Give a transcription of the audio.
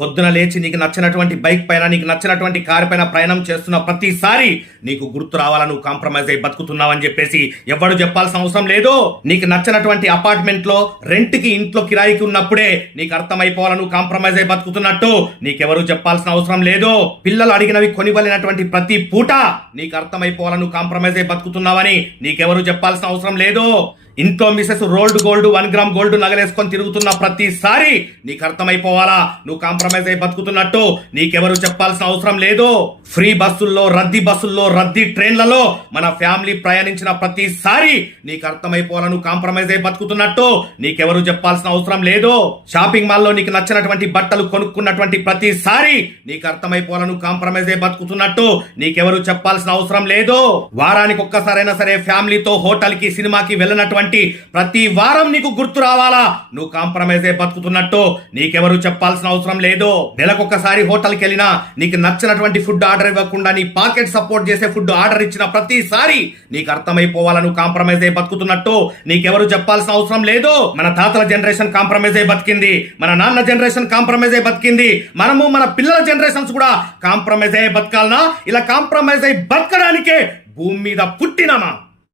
పొద్దున లేచి నీకు నచ్చినటువంటి బైక్ పైన నీకు నచ్చినటువంటి కారు పైన ప్రయాణం చేస్తున్న ప్రతిసారి నీకు గుర్తు రావాలా నువ్వు కాంప్రమైజ్ అయి బతుకుతున్నావని చెప్పేసి ఎవడు చెప్పాల్సిన అవసరం లేదు. నీకు నచ్చినటువంటి అపార్ట్మెంట్ లో రెంట్ కి ఇంట్లో కిరాయికి ఉన్నప్పుడే నీకు అర్థమైపోవాలా నువ్వు కాంప్రమైజ్ అయి బతుకుతున్నట్టు నీకెవరు చెప్పాల్సిన అవసరం లేదు. పిల్లలు అడిగినవి కొనివలినటువంటి ప్రతి పూట నీకు అర్థమైపోవాలా నువ్వు కాంప్రమైజ్ అయి బతుకుతున్నావని నీకెవరు చెప్పాల్సిన అవసరం లేదు. ఇంట్లో Mrs rolled gold 1 gram gold నగలేసుకొని తిరుగుతున్న ప్రతిసారి నీకు అర్థమైపోవాలా నువ్వు కాంప్రమైజ్ అయి బతుకుతున్నట్టు నీకెవరు చెప్పాల్సిన అవసరం లేదు. ఫ్రీ బస్సుల్లో రద్దీ ట్రైన్లలో మన ఫ్యామిలీ ప్రయాణించిన ప్రతిసారి నీకు అర్థమైపోవాలా నువ్వు కాంప్రమైజ్ అయి బతుకుతున్నట్టు నీకెవరు చెప్పాల్సిన అవసరం లేదు. షాపింగ్ మాల్లో నీకు నచ్చినటువంటి బట్టలు కొనుక్కున్నటువంటి ప్రతిసారి నీకు అర్థమైపోవాలా నువ్వు కాంప్రమైజ్ అయి బతుకుతున్నట్టు నీకెవరు చెప్పాల్సిన అవసరం లేదు. వారానికి ఒక్కసారైనా సరే ఫ్యామిలీతో హోటల్ కి సినిమాకి వెళ్ళినటువంటి ప్రతి వారం నీకు గుర్తు రావాలా నువ్వు కాంప్రమైజ్ అయి బతుకుతున్నట్టు నీకెవరు చెప్పాల్సిన అవసరం లేదు. నెలకొకసారి హోటల్కి వెళ్ళినా నీకు నచ్చినటువంటి ఫుడ్ ఆర్డర్ ఇవ్వకుండా నీ పాకెట్ సపోర్ట్ చేసే ఫుడ్ ఆర్డర్ ఇచ్చిన ప్రతిసారి నీకు అర్థమైపోవాలా నువ్వు కాంప్రమైజ్ అయి బతుకుతున్నట్టు నీకెవరు చెప్పాల్సిన అవసరం లేదు. మన తాతల జనరేషన్ కాంప్రమైజ్ అయి బతికింది, మన నాన్న జనరేషన్ కాంప్రమైజ్ అయి బతికింది, మనము మన పిల్లల జనరేషన్స్ కూడా కాంప్రమైజ్ అయి బతకాలనా? ఇలా కాంప్రమైజ్ అయి బతకడానికే భూమి మీద పుట్టినామా?